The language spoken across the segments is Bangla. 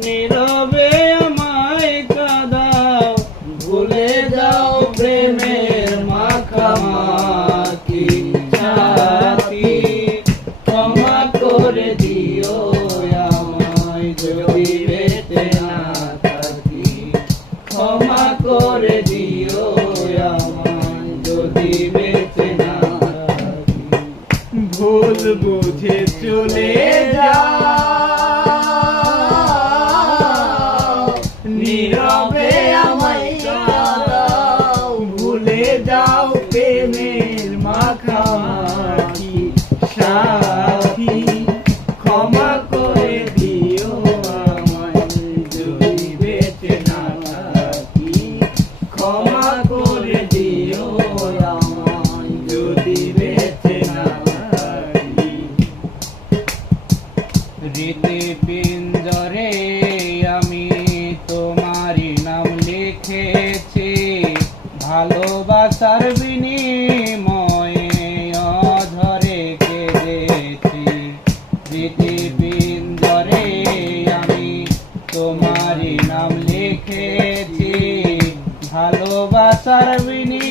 নীরবে আমায় কাদাও, ভুলে যাও প্রেমের মাখামাখি ছাতি। ক্ষমা করে দিও আমায় যদি বেঁচে না থাকি ক্ষমা করে দিও আমায় যদি বেঁচে না ভুল বুঝে চলে স্মৃতি পিঞ্জরে আমি তোমারই নাম লিখেছি। ভালোবাসার বিনিময়ে অধরে কেঁদেছি। স্মৃতি পিঞ্জরে আমি তোমারই নাম লিখেছি। ভালোবাসার বিনিময়ে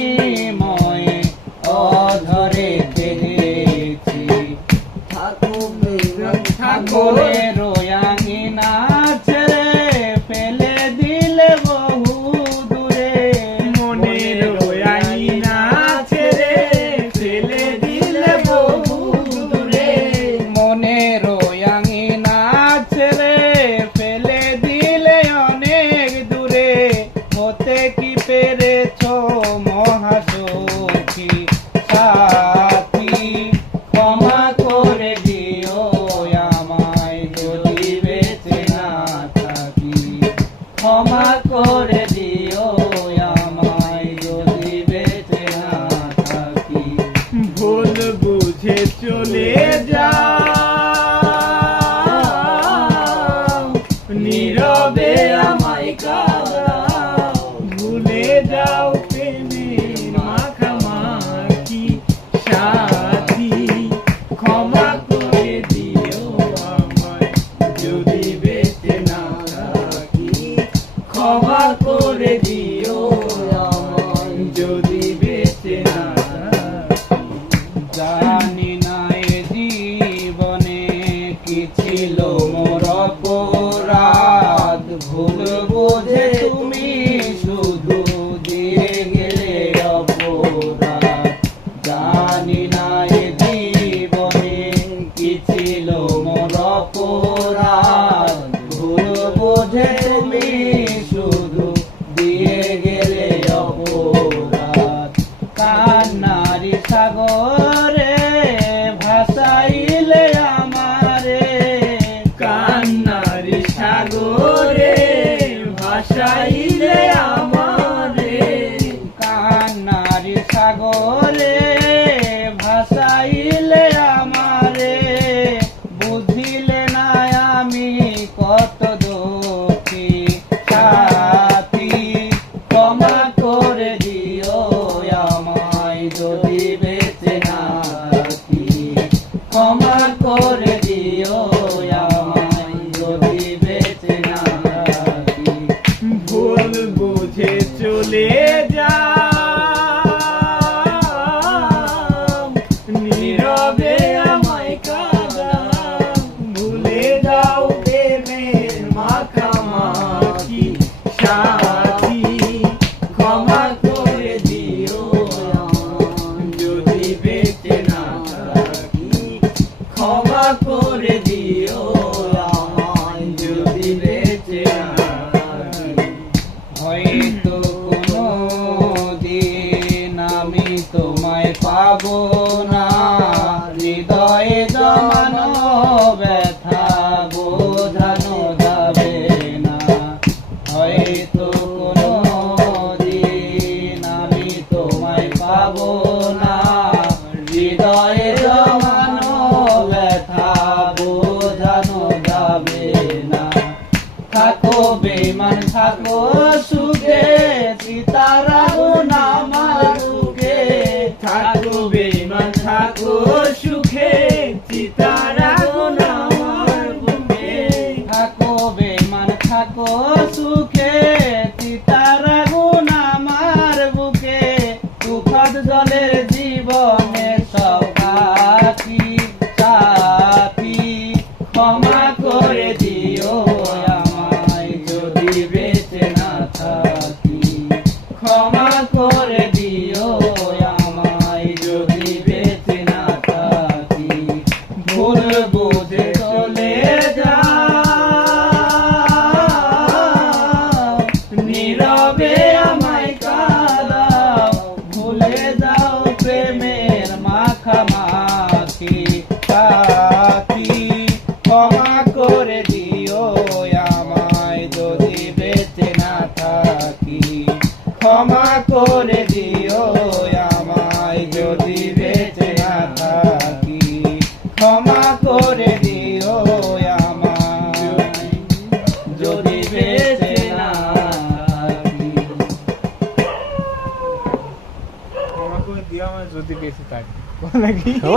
ক্ষমা করে দিও যদি বেঁচে না জানি না এ জীবনে কি ছিল মোর অপরাধ। ভুল বোঝে তুমি শুধু দিয়ে গেলে অপরাধ। জানি Achai Tchau. থাকো সুখে চিতারা আমার সুখে। থাকো থাকো সুখে থাকো সুখে আমাকে দিয়ে আমার যদি বেঁচে থাকি নাকি